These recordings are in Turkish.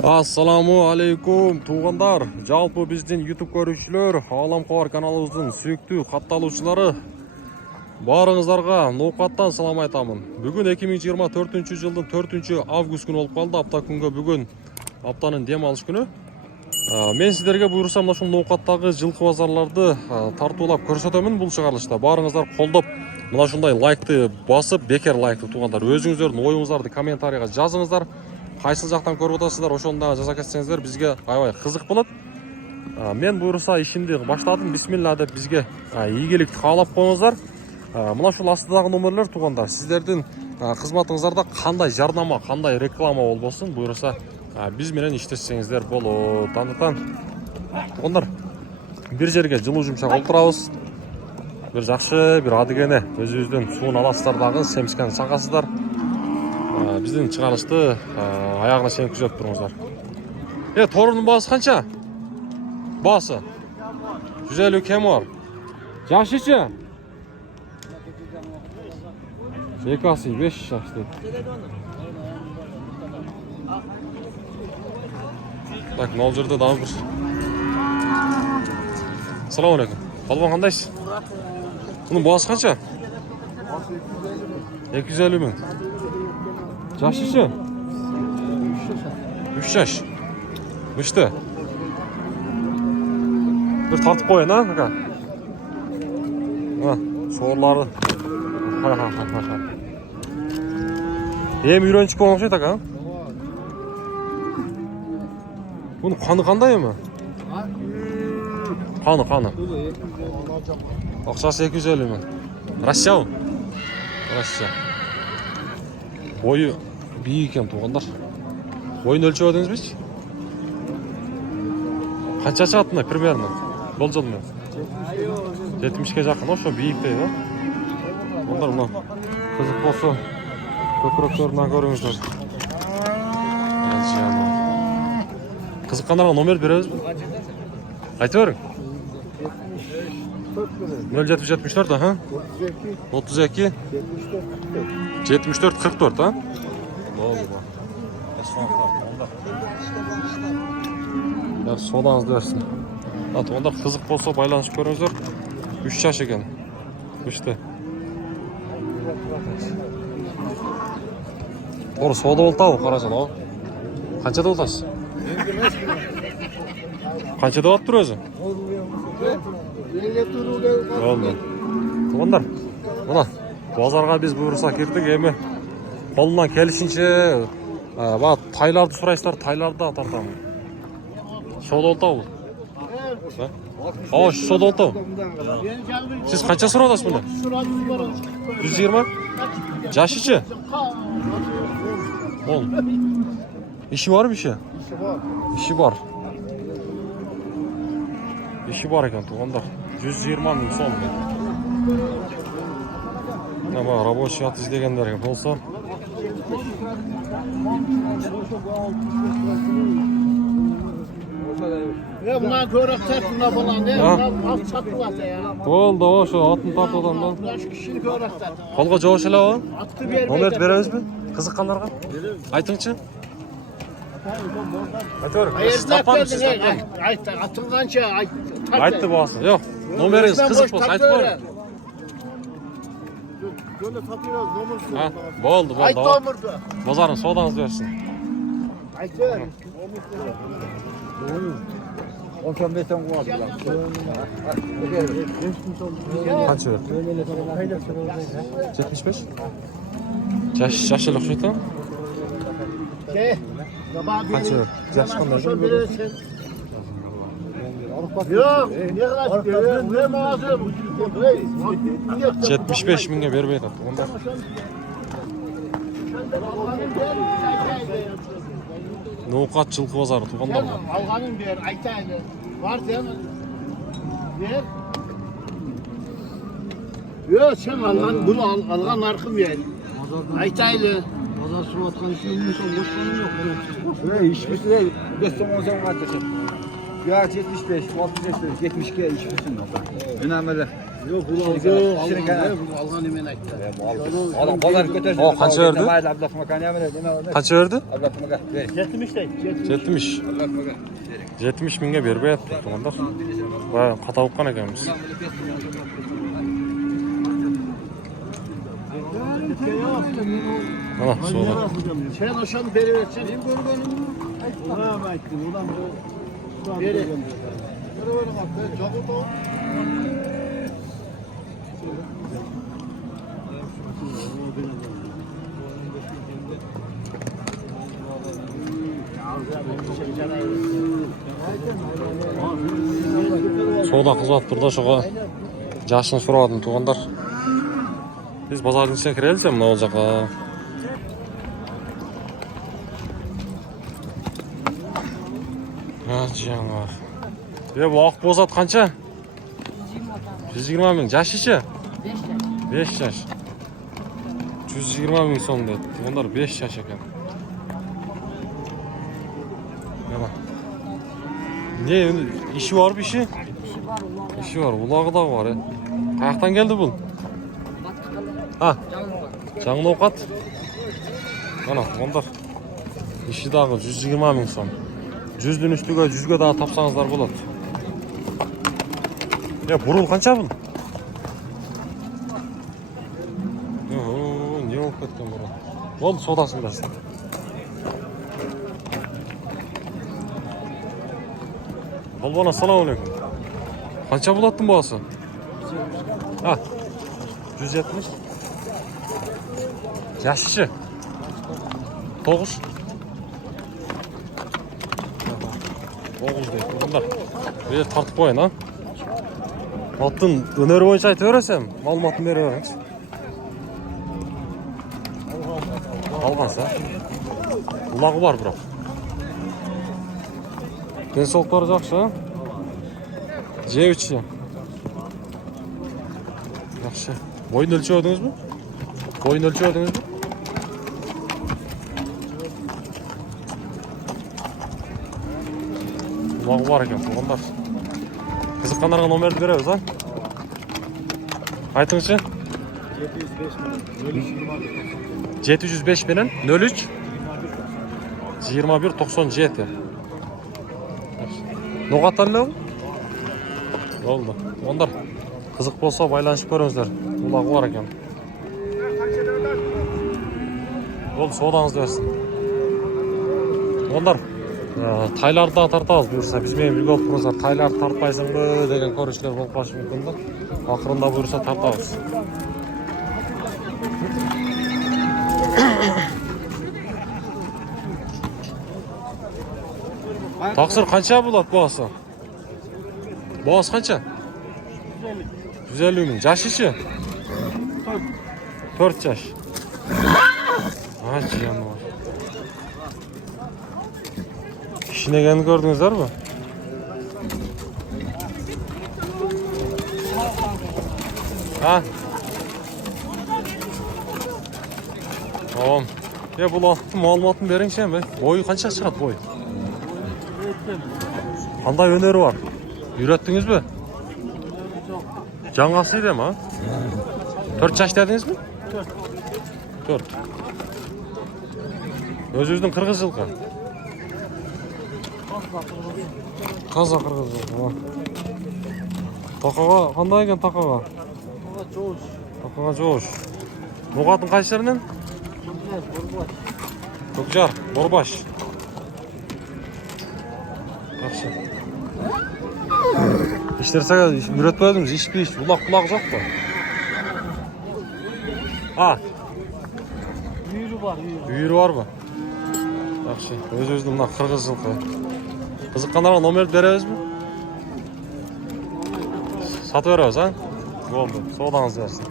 Assalamu alaikum туғандар. Жалпы біздің YouTube көрушілер, Ғаламқор каналымыздың сүйікті қатталушылары, барыңыздарға ноқаттан салам айтамын. Бүгін 2024 жылдың 4 август күні болып қалды. Апта күнгі бүгін аптаның демалыс күні. Мен сіздерге бұйырсам мына ноқаттағы жылқы базарларды тартулап көрсетемін бұл шығарылышта. Барыңыздар қолдап, мына шындай лайкты басып, бекер лайкты туғандар. Өзіңіздердің ойыңыздарды комментарийға жазыңыздар. Қайсыл жақтан көріп отырсыздар, ошонда жаза кетсеңіздер бізге аябай қызық болады. Мен бұйырса ішімді баштадым. Бисмилла деп бізге игілікті қалап қойыңыздар. Мына ушул астыдағы номерлер туғандар. Сіздердің қызматыңыздарда қандай жарнама, қандай реклама ол болсын, бұйырса біз менен иштесеңіздер болот. Андыктан туғандар, бір жерге жылуу жумшак олтурабыз. Бір жакшы, бір адыгене өзүбүздүн суун аласыздар дагы, семсканы сагасыздар. Біздің шығарылышты аяғына шейін күзетіп тұрыңыздар. Торының басы қанша? Басы 150 кем бар. Жашы ше? 2 асы 5 жаш дейді. Так, мал жерде дағы бір. Салам алейкум. Балбан қандайсыз? Бұның басы қанша? 250 мың. Жашы ше? 3 жаш. Мышты. Бір тартып қойын, аға? Соғырлары. Үйреншік болған шайды, аға? Бұның қаны қандай емі? Қаны. Ақшасы 250 мың. Россия ау? Россия. Бойы биік екен туғандар. Бойын өлшеп өдіңіз бе? Қанша шығатындай примерно? Бұл жылмен? 70-ке жақын, ошо биік дейді. Ондар мұна қызық болса, көкіректерін көріңіздер. Қызыққандарға номер береміз бе? Айты берің? 0774, аха? 32 74 44, а? Болды ба. Содаңызды берсін. Ондар қызық болса байланышып көріңіздер. 3 жаш екен. Күшті. Ор сода болды ау, қарасын ау. Қаншада боласыз? Қаншада болып тұр өзі? Болды. Туғандар, мұна базарға біз бұйырса кірдік, емі қолынан келішінше тайларды сұрайсыздар, тайларды тартамын. Сода болды ау? Сода болды ау? Сіз қанша сұрадасыз мұны? 120? Жашы ше? Ол. Іші бар біші? Іші бар. Іші бар екен туғандар. 120 мың сом. Рабочий ат іздегендер болса. Бұнан көріп сәттіна болан, алт сатып аты ya. Болды, ошо атын тартып одан ба? Бұнаш кішіні көріп сәттіна. Қолға жоғыш әлі ау? Атты бермейді. Номерді береміз бе? Қызыққандарға? Айтыңшы. Атын қанша? Айтты боласың. Жоқ, номеріңіз қызық болса айтып бар. Болды. Айт номерді. Базарын содаңыз берсін. Айтыр. 15'ten koydular. Kaç öyle? 75? Yaşlı okşaydı. Kaç öyle? Yaş kanlar. Yok, ne kadar ne mağaza bu? 75 minge vermeydi. Onda. Ноқат жылқы базары туғандар ма? Алғанын бер, айтайды. Бар сен. Бер. Сен алған, бұл алған арқы бер. Айтайды. Bozar su atkan için bir son boşluğum yok. İçmişsin değil. 5-10 katlasın. Ya 75, 65, 72 içmişsin. Önemli. Yok bu Algan hemen aytdi. Adam pazar götürsün. O kaç verdi? Ablat makan yemedi. Kaç verdi? Ablat makan. Ver. 70 de. 70. Ablat makan. 70 minge berbe ettik tuğanlar. Baya kata uqqan ekanmiz. Ana soda. Sen aşağı beri versen. Kim görgönüm? Ona aytdım. Ulan bu. Beri. Soda kızып тұрды шоға жашын сұраватын туғандар. Біз базардың ішіне кірелсем мына ол жаққа. Жаңар. Бұл ақ бозат қанша? 120 мың. Жашы ше? 5 жаш. 120 мың сом деді. Туғандар 5 жаш екен. Ne işi var bir şey? İşi var. Ulağı da var ya. Kayaktan geldi bu? Ha. Жаңы Ноқат. Ana, onlar. İşi dağı 120 min son. 100'dün üstüge 100'ge daha tapsanızlar болады. Ya burul kança bu? Ne oldu ketken burul? Oldu sodaсын dersin. Balban assalamu alaikum. Kança bulattın bağısı? Ha. 170. Yaşlışı. 9. 9 deyip bunlar. Bir tartıp koyun ha. Altın öneri boyunca aytı öğrensem. Malumatını beri öğrenç. Algansa. Ulağı var bırak. Денсаулықтары жақсы, жеп іші. Жақсы. Бойын өлшеп өдіңіз бі? Бойын өлшеп өдіңіз бі? Ұлағы бар екен, туғандар. Қызыққандарға номерді береміз, а? Айтыңызшы? 705 менен 03 21 97. Ноқаттар не бұл? Oldu. Onlar қызық болса байланышып көріңіздер. Ұлағы бар екен. Болды, содаңызды берсін. Onlar тайларды да тартамыз бұйырса. Бізбен бірге болып тұрыңыздар. Тайларды тартпайсың бі деген көрушілер болып қалышы мүмкін да. Ақырында бұйырса тартамыз. Тақсыр қанша болады бағасы? Бағасы қанша? 150 мың. Жашы ше? 4 жаш. Жияны бар. Кішінегенді көрдіңіздер бі? Tamam. Бұл малыматын беріңші бе? Бойы қанша шығады бой? Қандай өнері бар? Үйреттіңіз бі? Жаңасы еді ма? 4 жаш дедіңіз бі? 4. Өзіңіздің қырғыз жылқы? Қаза қырғыз жылқы. Тақаға, қандай екен тақаға? Тақаға жош. Ноқатын қай жерінен? Көкжар, Борбаш. Жақсы. İşlerse üretmediniz, iş bir iş. Kulak yok mu? Büyürü var. Büyürü var mı? Жақсы. Öz-özünün mına Kırgız жылқы. Қызыққандарға номерді береміз бі? Сатып береміз, ha? Болды. Соғдаңыз берсін.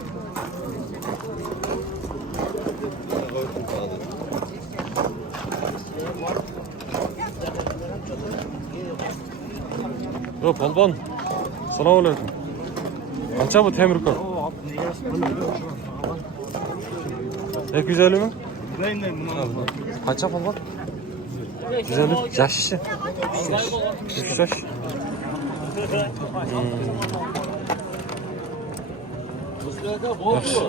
Yok, Balban. Selamun aleyküm. Kaça bu Temirkol? 250 mi? Kaça Balban? 150. Yaş işi. 3 yaş. Yaxşı.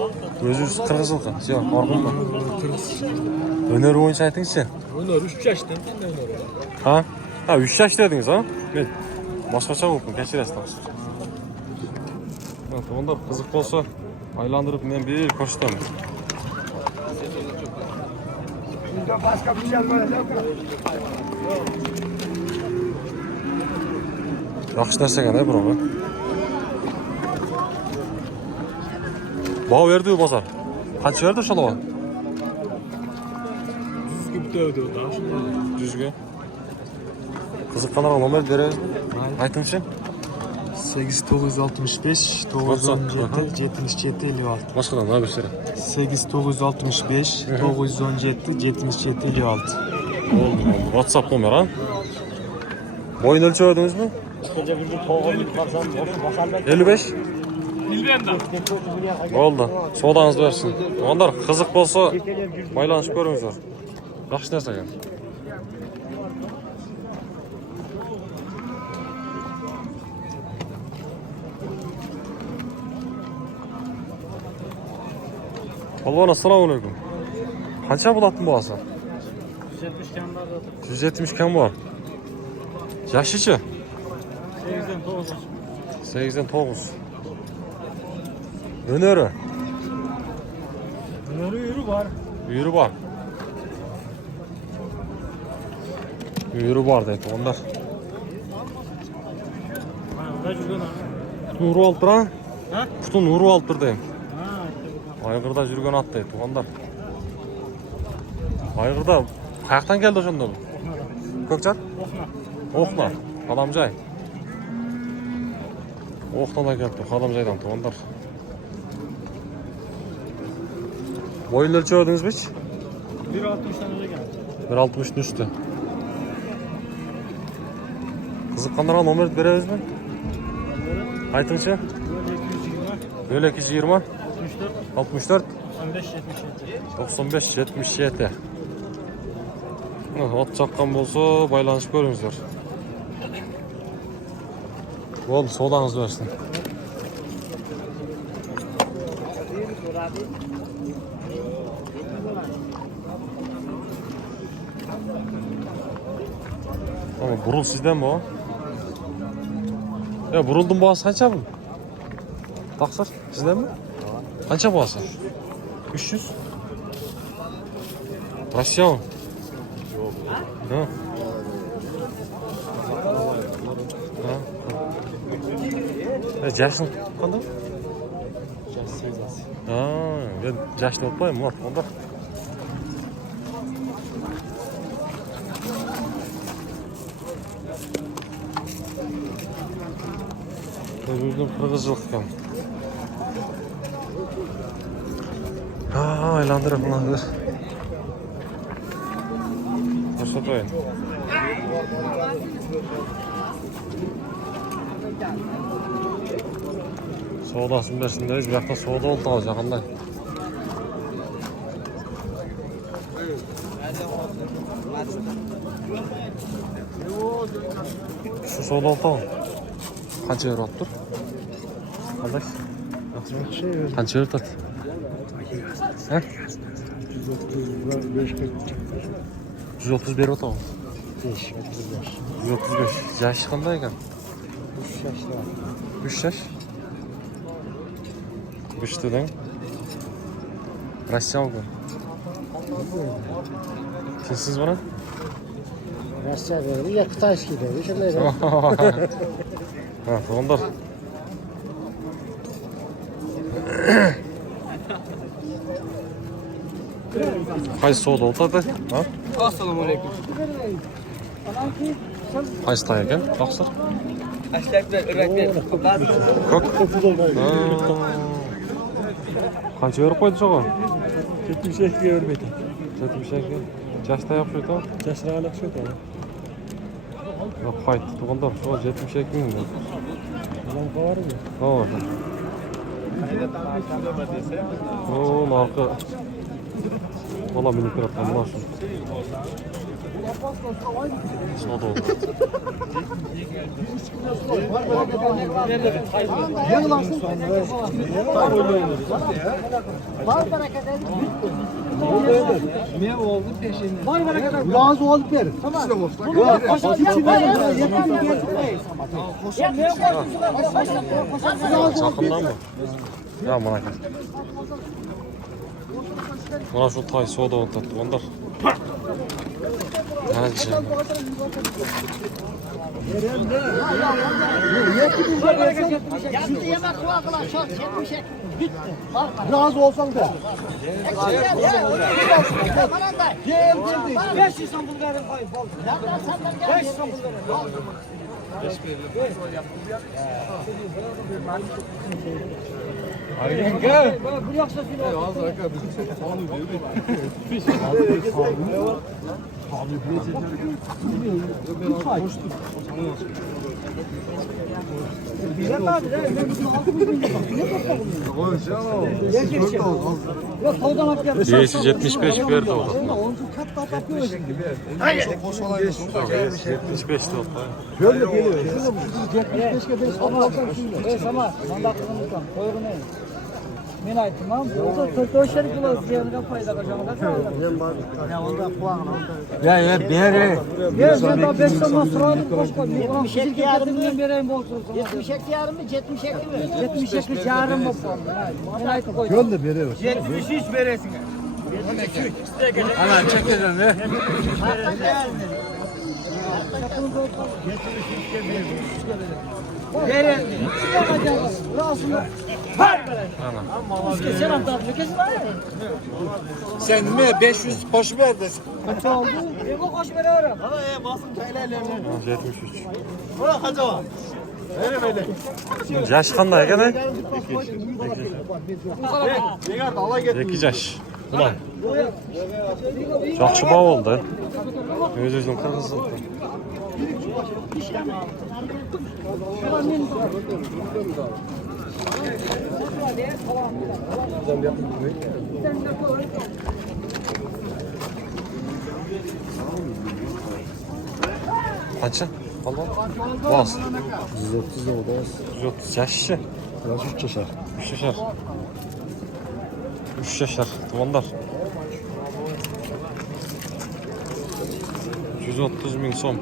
Özünüz qırğız жылқы. Все, qorqunma. Öneri oyuncu aytыңызchi. Öneri 3 yaştan qanday öneri? Ha? Ha, 3 yaş dediniz ha? Men boshqacha bo'libmi? Kechirasiz. Onda qiziq bo'lsa, aylantirib men bir ko'rsataman. Başka bir şey var. Yaxshi narsa ekan-da, birovi. Baho berdi-yu bozor. Qancha berdi o'sha lova? Düzgü bir dövdü o da. Düzgü. Qiziqqanlarga nomer beramiz. Aytingchi. 8965 917 77 56. Boshqadan nima berishlar? 8965 917 77 56. Oldu. WhatsApp nomer ha? Boyun ölçüyordunuz mu? 55. Oldu. Soğudanızı versin. Onlar kızık bolsa baylanışıp görüңүздөр. Yaxşı narsa ekan. Polvon, assalomu alaykum. Qancha bo'ladimi bu asa? 170 kan var. 170 kan bor. Yashi-chi? 89. 89. Öneri. Yürü var. Uyuru var. Uyuru var deydi onlar. Kaç gün Nuru alttır ha? Ha? Kutun nuru alttır deyim. Ha, Aygırda жүрген at deydi onlar. Aygırda kayaktan geldi oşanda bu? Kökçat? Oqna. Adamcay. Oqna da geldi. Adamcaydan onlar. Boyun ölçüyordunuz mu hiç? 1.60'dan öyle geldi. 1.60'ın üstü. Kızıqqanlarga nomer beremiz mi? Aytыңchi. Böyle 220. 220 64. 64 95 77. 95 77. At çaqqan bolsa baylanışıp görüңүздөр. Bol soğudanızı versin. Ama burul sizden mi o? Ya buruldun boğası kaça bu? Taksır sizden mi? Kaça boğası? 300. Rusya mı? Ha. Ha. Yaşın qanday? Ha, ben yaşlı olmayayım Murat. Onda. Özümüzün kırgızcılık ekan. Ha, aylandır. Ko'rsatayın. Soğudasını bersindeyiz. Bu yoqda soğuda oldu alacak qanday? Şu soğuda oldu al. Qancha yuribdir? Qanday? Yaxshimi? Qancha yuribdi? Ha? 130 berib o'taman. 135. Yaşı qanday ekan? 3 yaş. 3 dedin. Rusya mı bu? Kimsiz bana? Rusya verdi ya Kıtayski dedi. Şöyle Ha, onlar. Qaysi soda o'tadi? Ha? Assalomu alaykum. Qaysi tay ekan? Taqsir. Aslaklar, iraklar. Ko'k. Qancha berib qo'ydi so'g'a? 72 vermedi. 72. Yaşta yapıyordu. Yaşına alak şu da. Yok hayır. Tuğundar. O 72 bin mi? Ulan var mı? Var. Oo, marka. Valla minik taraftan var şu. Soda oldu. Ne oldu peşinde? Var bereket. Razı olup ver. Tamam. Çakımdan mı? Ya merak et. Bana şu tay soda oldu. Onlar. Hadi. Razı olsan da. Diyesi 75 verdi o. 75 de oldu. Şöyle geliyor. 75'e 5 alacaksan şimdi. Sama, mandaklığımızdan, koyunu ne? Men aytdim ham, bu to'shalik qilasiz, yana foyda qilganlar. Ya onda puan. Ya beri. Men daha 5 so'mdan so'radim, qo'shib 72 yarımdan berayim bo'lsin. 72 yarım mı? 72 mi? 72 yarım bo'lib qoldi. Men aytib qo'ydim. Göl de veriyor. 73 veresin. Ana çekeceğim be. Selam tatlı kesin var. Sen mi 500 koş ver desin. Kaç oldu? Ben koş veriyorum. 73. Bırak acaba. Verim öyle. Yaş qanday ekan? Yegar dala git. 2 yaş. Ulan. Yaxshi baho oldu. O'z-o'zidan qirg'iz. Qancha? Qalmoq. Boz. 130 oldu. 130 yaşlı. Yaş 3 yaşar. 3 yaşar. 3 yaşar. Tumanlar. 130 ming so'm.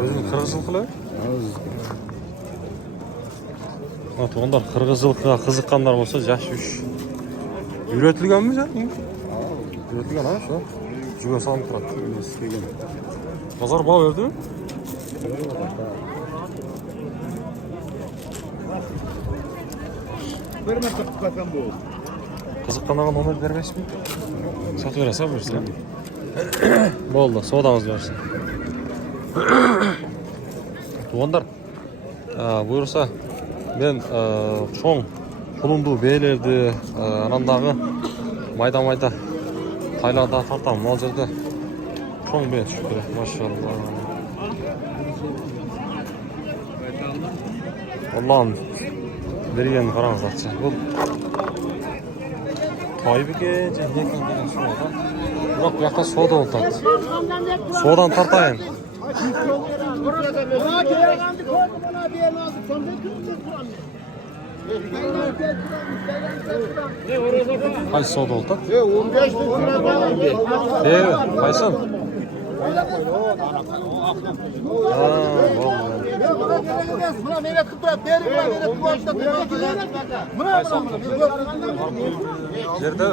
O'zing qirg'iz xilqilay? Ha, tumanlar qirg'iz xilqiga qiziqqanlar bo'lsa, yash 3. Üretilganmi sen? Üretilgan ha şu. Juga solib turadi. Bozor baho berdimi? Bir marta tutasam bu. Qiziqqanlarga nomer bermaysizmi? Sotaverasan buyursa. Bo'ldi, sodamiz bersin. Tuğanlar, buyursa ben çoğun bulunduğu beylerde anandağı mayda taylarda tartam mal жерде çoğun bey şükür maşallah. Allah'ın bergen qarаңыз акча. Бұл Тайбеке және деген сода. Бірақ bu жақта сода отады. Содан тартайын. Qaysi soda otadi? 15 lira. Qaysi? Buna meyve kıpra beri buna tuvaçta Жерде?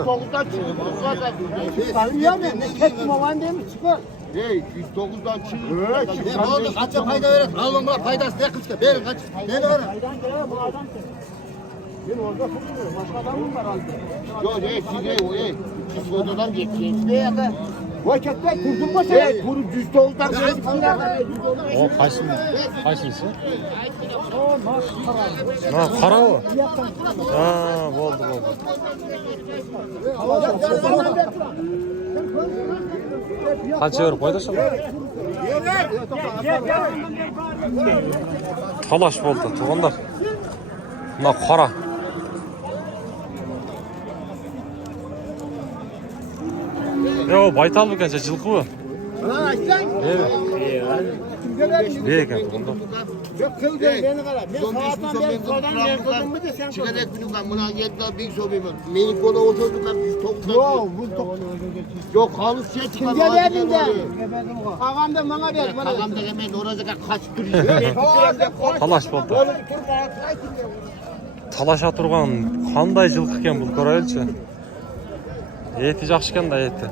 Hey 109'dan çık. Ne oldu? Kaça fayda verir? Alın buna faydası ne kılçka? Verin kaç. Ne verin? Yok size o siz odadan geçeceksiniz. Ne ya? Vakitler kurtulma sen. Kuru 109'dan O qaysisi? Ha, qara o. Ha, bo'ldi. Qancha berib qo'ydisan? Talash bo'ldi, tuğanlar. Buna qara. Yo baytal mı kanca жылқы bu? Lan açsan. Ne ekan tuğanda? Yok kıl gel beni kara. Ben saatten beri sodan geldim mi de sen Çıkacak bir dukan buna yetler bir sobayım. Minik kola oturduklar biz toplar. Yok bu top. Yok halıs şey çıkar. Kimge verdin de? Ağam da bana ver. Ağam da hemen orada kaç duruyor. Талаш болды. Талаша тұрған қандай жылқы екен бұл көрелікші. Еті жақсы екен да еті.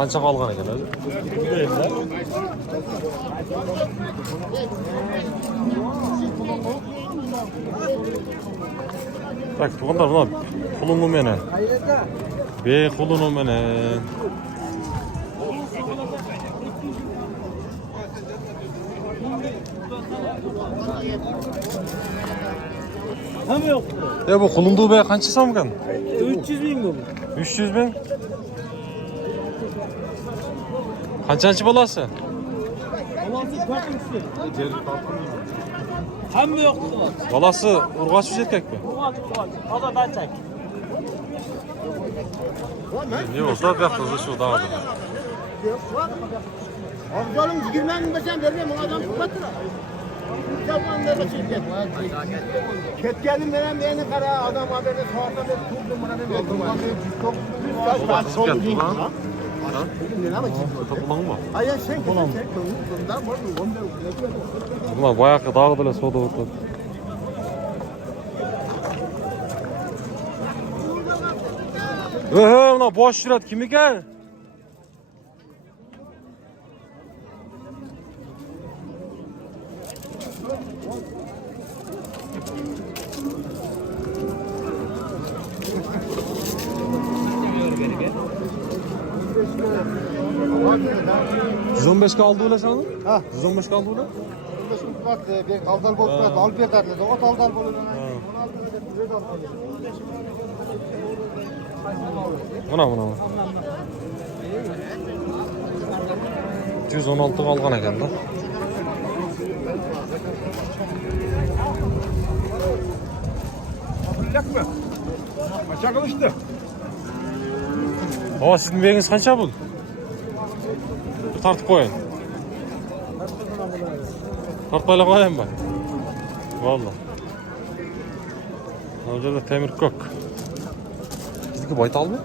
Қанша қалған екен өзі? Так, туғандар мына құлыны менен. Бей құлыны менен. Bu құлынды бей қанша сом екен? 300 bin bu. 300 bin. Kaçıncı balası? Hem mi yoktu? Balası urgaç bir erkek mi? O da ben çek. Ne olsa bir hafta şu dağıldı. Amcalım girmen mi sen vermem o adam tutmattı. Ket geldim beni kara adam haberde saatten beri turdum bana ne verdim. Baba kızıp yattı lan. Tapılan mı? Hayır sen bundan Bunlar bayağı dağıldılar soda oldu. Buna boş şirat kimi gel? %15 kaldı öyle sana? Ha. %15 kaldı öyle? bir kaldal bol turat al bir derdi. O kaldal bol. Buna. 116 kalgan ekan da. Maça kılıçtı. Aa sizin veriniz kaça bu? Bir tartıp koyun. Tartmayla koyayım ben. Valla. Orada da temir kök. Bizdeki baytal mı?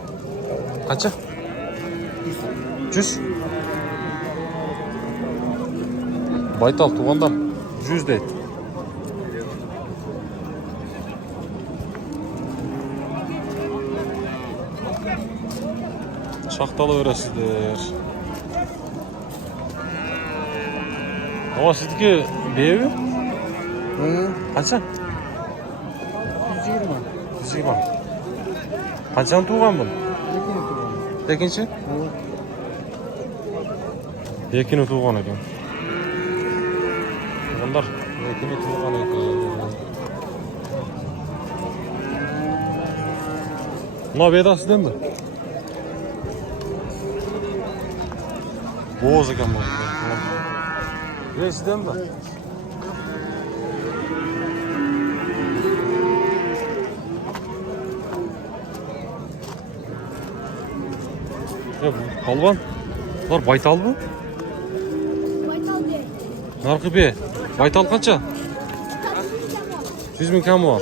Kaça? 100. Baytal tuğandan 100 değil. Şahtalı öğresizdir. Ama sizdeki beyi? Kaça? 120. Kaçan tuğan bu? Tekinci? Ekini tuğan ekan. Bunlar ekini tuğan ekan. Buna bedası değil mi? Boğaz ekan bu. Sizden mi? Ya bu kalban. Bunlar baytal mı? Baytal değil. Narkı be. Baytal kaça? 100 bin kemi var.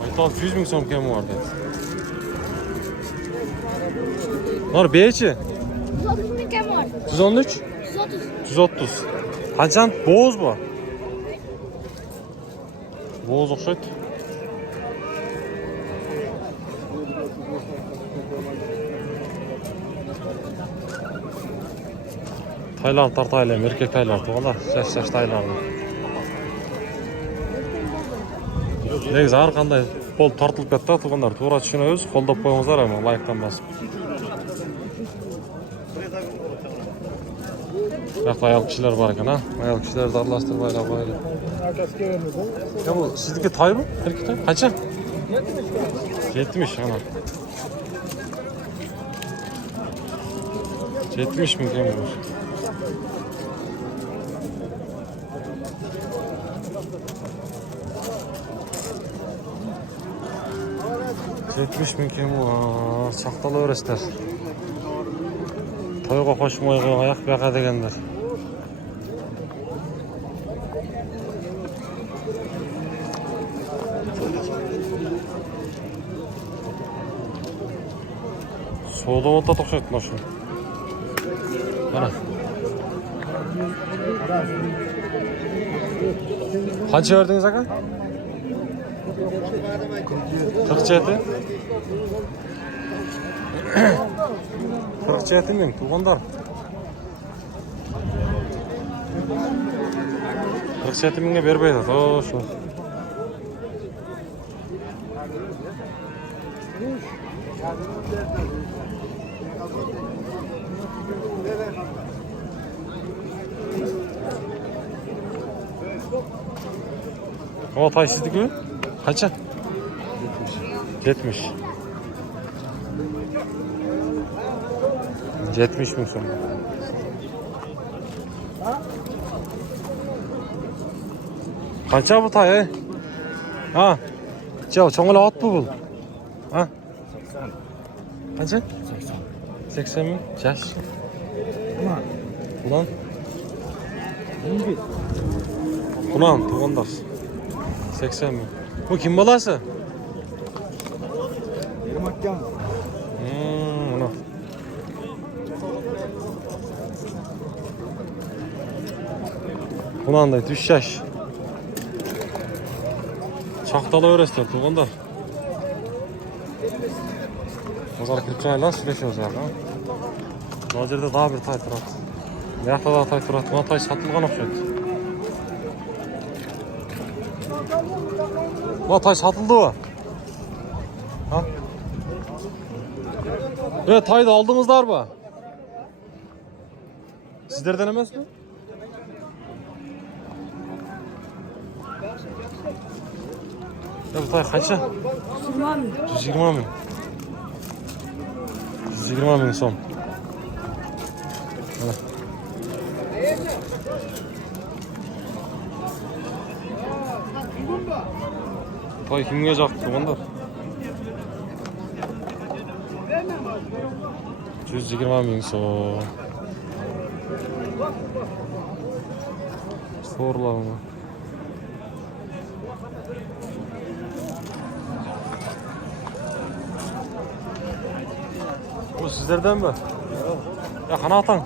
Baytal 100 bin som kemi var dedi. Bunlar beğeci. 130 bin kem var. 113? 130. 130. Kaçan boğaz bu. Boğaz okşaydı. Taylandlar Tayland, erkek Tayland tuğanlar. Şaş Tayland. Негізі ар қандай қол тартылып кетті туғандар тура түсінеміз қолдап қойыңыздар ama лайктан басып Bak ayol kişiler var ekan ha. Ayol kişiler de aralashtirib böyle. Ya bu sizdeki tay mı? Erkek tay. Kaça? 70 ana. 70 mi diyorum bu? Yetmiş mümkün bu. Çaktalı öğreçler. Toyga koşmayı ayak baka degenler. Soğuda olta tokşaytma şu. Bana. Kaç verdiniz aka? 47. 47 ming tuğanlar. 47 mingge berbeydi. Şu. O tay sizdeki mi? Kaça? 70. 70 bin sonra. Kaça bu tay? Ha? Çal, çoğul at bu. Ha? Kaça? 80 bin. Yaş. Ulan. Ulan tuğanlar. 80 bin. Bu kim balası? Ana. Bunanday 3 yaş. Çaktalı öğretler tuğanlar. Ozar kirip çaylar süreşiyoruz yani. Nazirde daha bir tay turat. Yakta daha tay turat. Buna tay satılgan okşaydı. Buna tay satıldı mı? Ha? Evet, tay da aldınızlar mı? Sizlerden emez mi? Ya bu tay kaça? 120 bin. 120 bin son. Evet. Tay kimge jaktı onlar? 120 bin son. Sorlama. Bu sizlerden mi? Ya kana atan.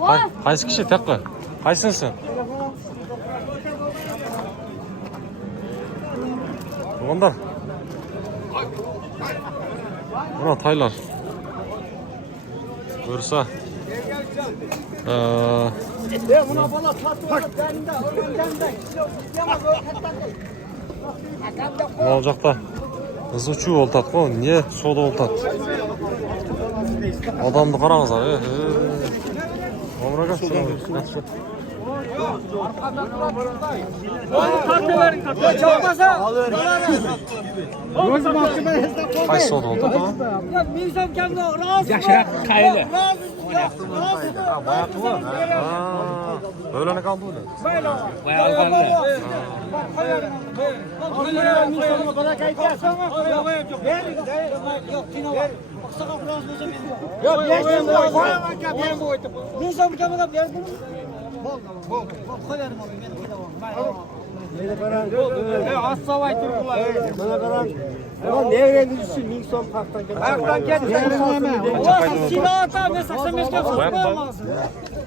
Ha. Qaysi kişi tek mi? Qaysin sen? Onlar. Buna taylar. Buyursa. Buna bana tatlı bende, bende. Ne olacak da? Hızı uçuyor oltat mı? Niye soda oltat? Adamdı karanız abi. Omra kaç lira? Tatlı verin, tatlı. Çakmasa. Kaç soda oltat ama? Ya mizan kendi razı. Yaşarak kayılı. Bayak mı? Böyle ne kaldı öyle? Bayağı kaldı.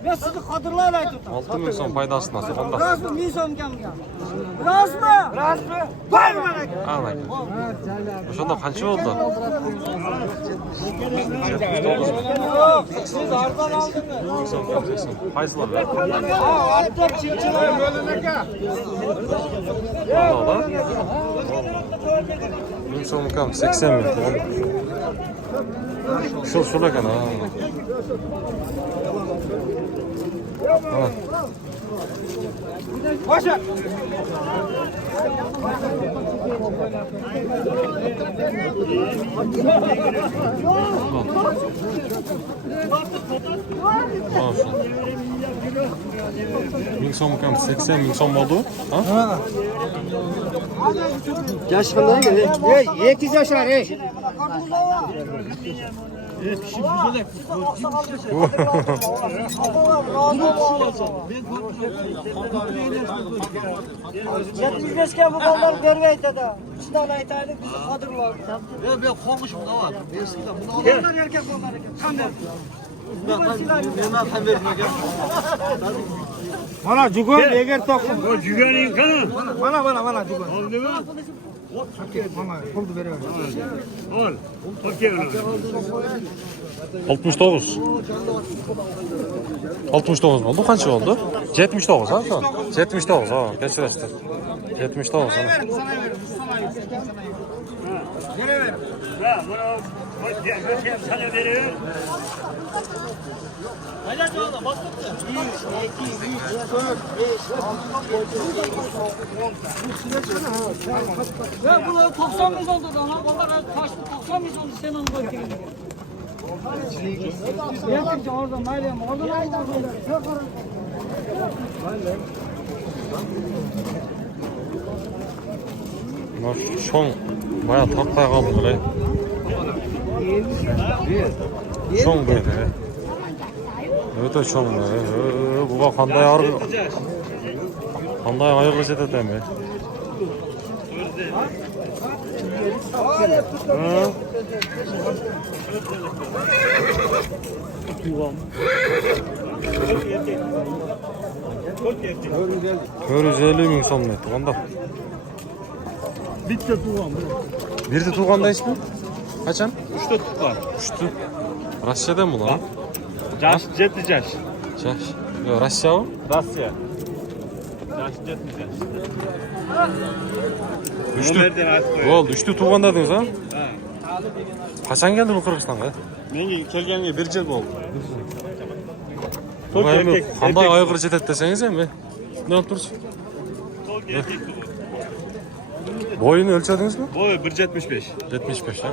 Ben sizi kadırlarla tutam. 6 bin son faydası nasıl? Onda. Raz mı? Mizan gel. Raz mı? Raz mı? Var mı? Anlayın. Bu şunda kaçı oldu? Siz ardan aldınız. Fayızlar ver. Attım çiftçiler bölüne gel. Allah Allah. 1000 so'm kam 80 ming. Şu ekan ha. Ha. Başa. Maşallah. 1000 so'm kam 80 ming so'm bo'ldi. Ha? Yaş qanday gel? Ey, 2 yaşlar ey. Yetmişken bu kadar vermeydi de. Bizden aytaydık bizi kadırlar. Ben komşum da var. Eskiden bunu Onlar erkek onlar erkek. Kan ver. ben hem vermiyor. Bana jugon eger tokum. O cügenin kanı. Bana jugon. Oldu mu? Mama puldu veriyor. Al. Okey öyle. 69. 69 oldu. Kaç oldu? 79 ha şu an. 79 ha. Geçirəşdir. 79 ha. Ha, bunu sana veriyor. Ya bunu 90 milyon oldu lan. Onlar taştı 90 milyon oldu sen onu koy kendine. Gerçekten orada Meryem oradan aldı. Bunlar şoň bayağı taktay kaldı böyle. Şoň böyle. Öte şoň böyle. Buga kanday ağır. Kanday ayık etet emi. Körüz 50 ming so'm net. Onda. Bitti tuğam. Bir de tuğanda ismi? Kaçan? 3'te tuğam. Üçtü. Rusya'da mı lan? Caş, ciddi caş. Çaş. Yo, Rusya o. Rusya. Caş, ciddi caş. Üçtü. Oldu. Üçtü tuğanda dediniz ha? Kaçan geldi bu Kırgızistan'a? Men kelgenge 1 yil bo'ldi. Bu erkek. Kanday aygır jetet deseniz mi? Ne olursun? Boyunu ölçediniz mi? Boyu 1.75. 75 ha.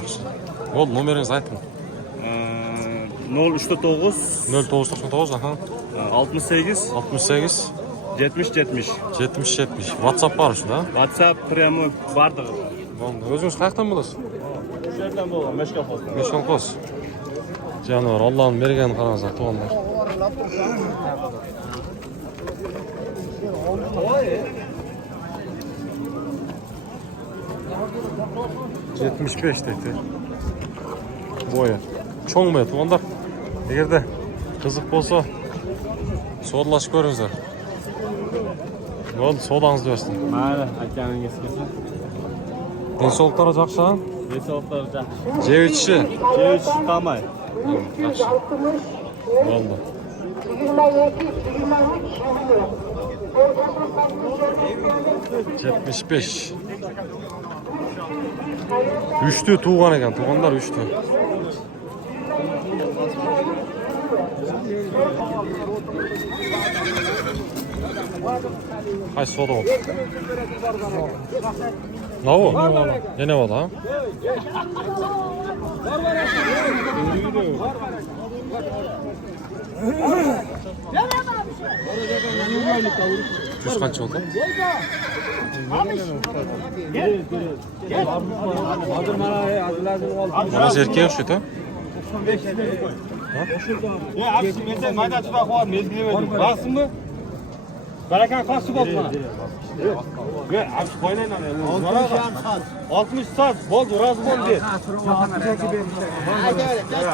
Yaxşı. Ol, numarınızı aytın. 039 0999 aha. 68 68 70 70. 70 70. WhatsApp var şunda. WhatsApp prямо bardı. Boldu. Özünüz qayerdan bo'lasiz? Şu yerden bu Meşkafoz'dan. Meşonkoz. Canavor, Allah'ın bergen qaranızlar, tuğanlar. Yetmiş beş dedi. Boyu. Çoğun mu tuğanlar? Eğer de kızık bolsa soğudlaş görünüzler. Ne oldu? Soğudanızı versin. Mayli, akanın eskisi. Densoluklara жақсы ha? Meşkafozlar da. Jeb içişi. Ceviz tamay. Yaxşı. Oldu. 75. Üçtü tuğan eken, tuğanlar üçtü. Hay soda oldu. Ne o? Ne var ha? Yüz kaç oldu? Bana erkeğe şu da. Ya abi sen mayda tuta koyar mezgileme. Basın mı? Barakan kaç su botma? Ve abi koylayın ana. 60 saat. Bol razı bol diye.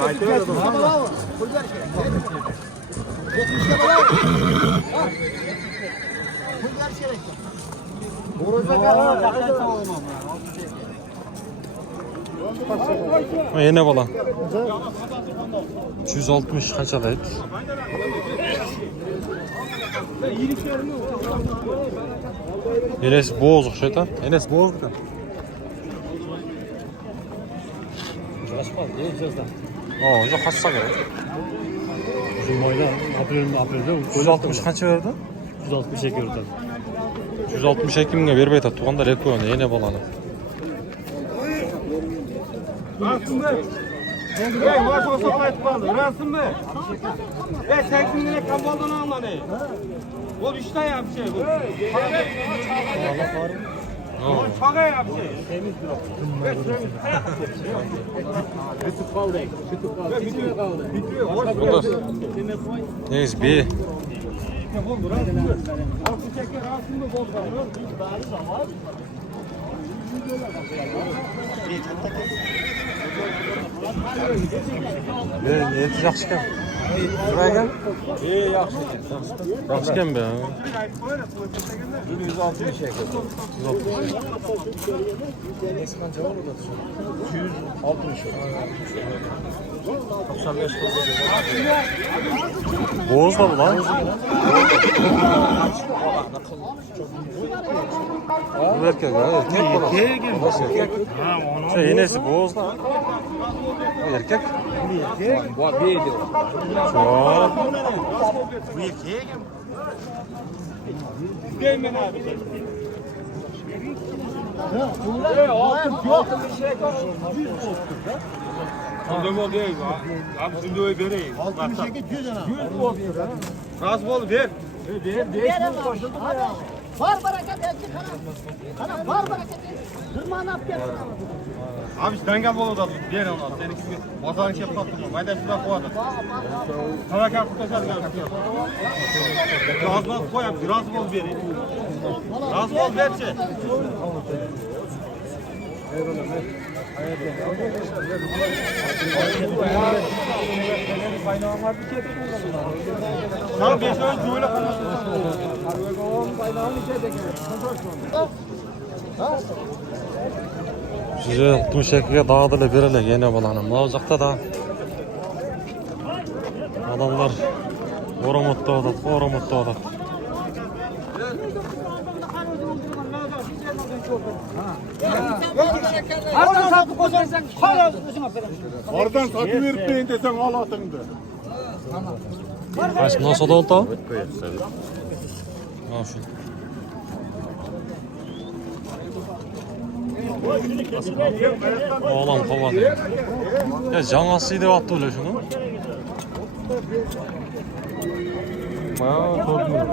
Haydi öyle. Yine bala. 160 kaça daydı? Enes boğaz şeytan. Enes boğaz mı? Kaçmaz. Ne birazdan? Önce kaçsa gerek. Bizim ayda April'de 160 kaç verdi? 160 ekiyordu. 160 ekimge berбей атат. Туғандар екі оны, ене баланы. Rahatsın mı? Hey, baş olsa kayıt kaldı. Rahatsın mı? Hey, sen kimliğine kambaldan alma ne? O işte ya bir şey bu. Faga ya bir şey. Bitti kaldı. Bunlar. Neyiz bir. Niyeti yaxshi ekan. Nima ekan? Yaxshi. Yaxshi ekan be. 160 ekan. 95 Boğaz da bu lan. Bu erkek ha, erkek bu. Erkek. Şey iğnesi boğaz da. Erkek. Bu bir diyor. Çok. Gelmen abi. Aldırma değil abi. Şimdi öyle vereyim. 62 100 ana. 100 bol. Razı bol ver. Var bereket etsin kana. Var bereket etsin. Kırma ne yapıyorsun? Abi denge bol da ver ona. Seninki bir pazarın şey yapma. Mayda şurada koyalım. Sana kalk tutar gel. Razı bol koy abi. Razı bol vereyim. Razı bol verçe. Sen 5 ay böyle Size 62'ye dağıdılı biriyle yine balanım. Ne olacakta da adamlar oramutlu odak, oramutlu odak. Aradan sattı koşarsan hala özüne verin. Oradan satı verip desen al atındı. Kaç nasıl oldu? Ha şu. Oğlan kovadı. Ya canasıydı attı öyle şunu. Bayağı korkuyor.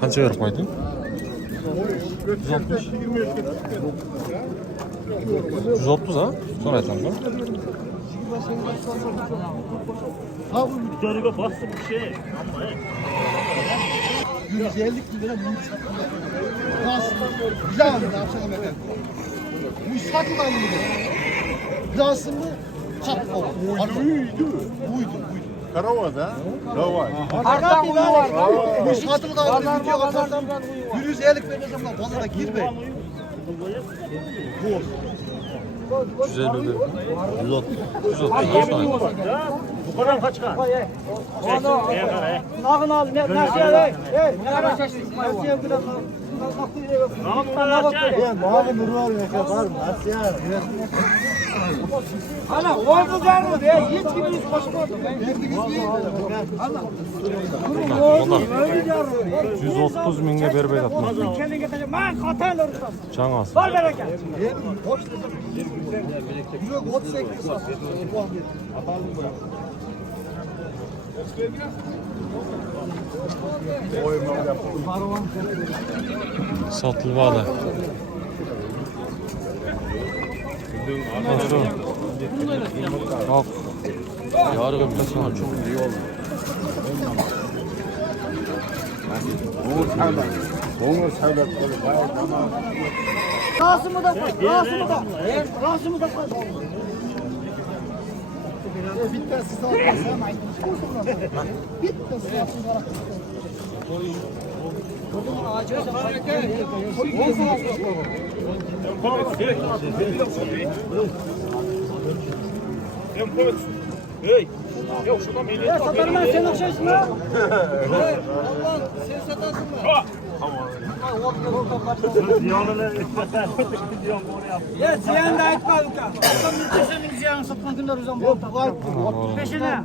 Kaça verip koydun? 160. 130 ha? Sonra yeter mi? Dörüge bastı bir şey. 150 lira bu. Nasıl? Güzel mi? Ne yapacağım efendim? Bu satmadı mı? Nasıl mı? Kat o. Buydu. Karavaz ha? Karavaz. Arkadan bu var. Bu satıldı abi. Video atarsan 150 vereceğim lan. Bana da girme. 150 lira. 130. Bu kadar kaç kan? Nağın al ne nasıl ya? Ne ara şaştın? Nasıl ya biraz? Mavi nuru var ya var mı? Nasıl ya? Ana oldu der mi? Hiç gibi hiç koşmadı. Onlar 130 minge berber atmış. Kendin getireceğim. Ben katan olursan. Canası. Var bereket. Euro 38 lira. Satılmadı. Şu. Bak. Yarı köftesi var çok iyi oldu. Onur sayılar böyle bayağı tamam. Rasımı da koy. Rasımı da. Rasımı da koy. Bitti siz alın. Bitti siz alın. Hey. Yok şurada millet. Satarım ben senin okşaysın ha. Allah sen satarsın mı? Ziyonunu ispatlar. Ziyon bunu yap. Ya ziyan da aytma uka. Mütesemin ziyanı satman günler uzun bol. Peşine.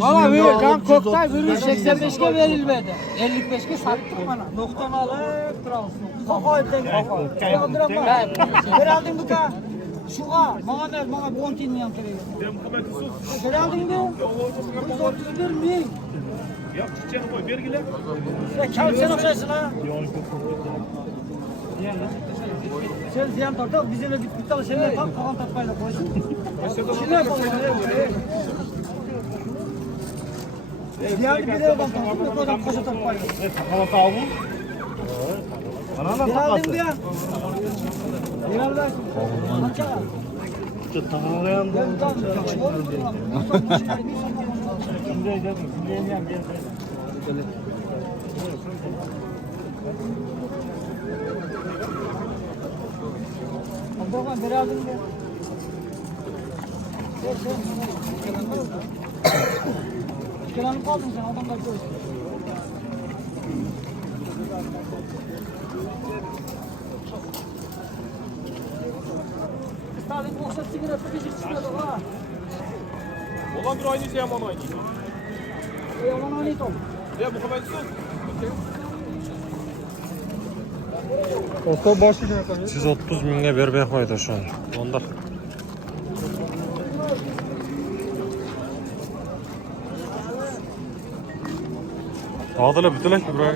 Bana ver kan Koktay bürün 85'e verilmedi. 55'e sattık bana. Noktan alıp duralım. Kakayıptan kakayıp. Ver aldın uka. Şuğa, bana 10 tin yan kereyim. Ver aldın mı? 31 bin. Yap çiçeğini koy vergiler. Sen kağıt okşaysın ha. Sen ziyan tartar, bize de bir tane seninle tam kalan tatmayla koysun. Şimdi yapalım. Ziyan bir de adam tartır, bir koydan koşa tatmayla. Kalan tavuğu. Bir aldın diye. Bir aldın. Kaça? Tanımayan Ben tam Abdurrahman bir aldın diye. Kelanı kaldın sen adamlar görsün. Stalin boşa sigara tıkışık çıkıyordu ha. Olan bir aynı şey ama aynı. Yalan anit ol. Ya bu kadar istiyorsun. 130 mingga berbey qo'ydi shu. Onda Adile bitilek mi buraya?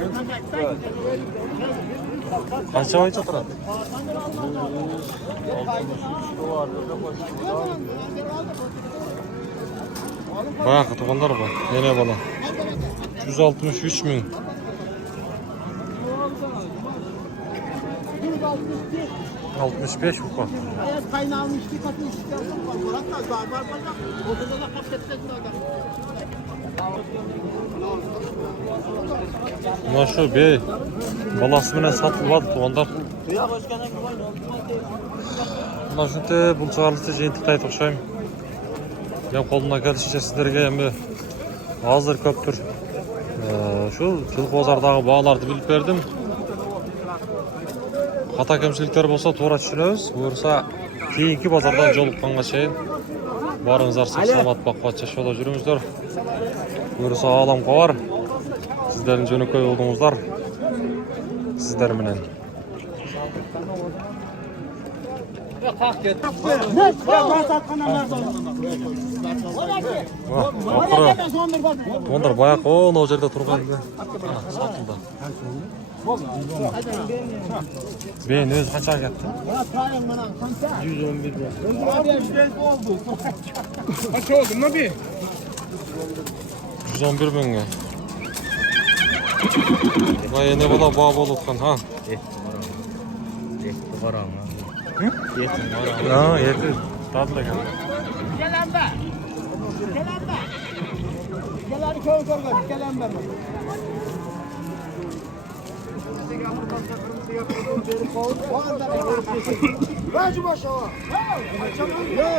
Qancha oycha turadi? Bayağı tuğanlar var. Yine bana. 163 ming. 65 bu kadar. Hayat kaynağını içti katını istiyorsan var. Hatta var. Ortada da paketler Mana shu bey balasi bilan sotiladi tuğanlar. Mana shunday bulchalicha jentiqday o'xshaymi. Ya qo'limdan kelishicha sizlarga ham hozir ko'pdir. Shu Chil bozordagi bog'larni bilib berdim. Xato kamchiliklar bo'lsa to'g'ri tushunamiz. Bo'lsa keyingi bozordan joliqqanga chayin boringizlar salomat boqqucha yo'lda yuringizlar. Bo'lsa olam qovar. Sizlarning jo'nakay o'g'lingizlar sizlar bilan. Onlar bayağı o yerda turgan edi. Sotildi. Ben o'zi qancha ketdi? 111 ga. Kaç oldu Nabi? 111 mingga. Vay ne bola bağ bo'lgan ha. Yetti qaram. Ha, yetti. Tadlagan. Gelari köy görmedik. Gelen ben. Bacı başa. Ya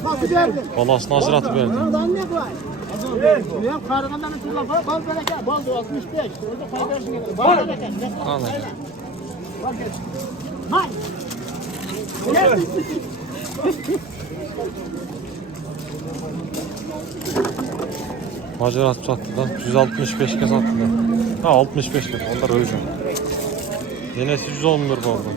Allah ben. Balasını ajratib berdi. Ben karıgandan tutulan bal bereket. Bal 65. Orada paylaşın gelir. Bal bereket. Ana. Hay. Macerat sattılar. 165 ga sattılar. Ha 65 ga. Onlar öyle. Yenesi 111 oldu.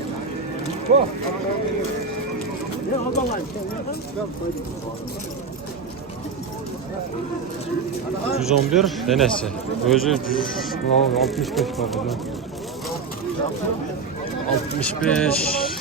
111 denesi. Özü 65 oldu. 65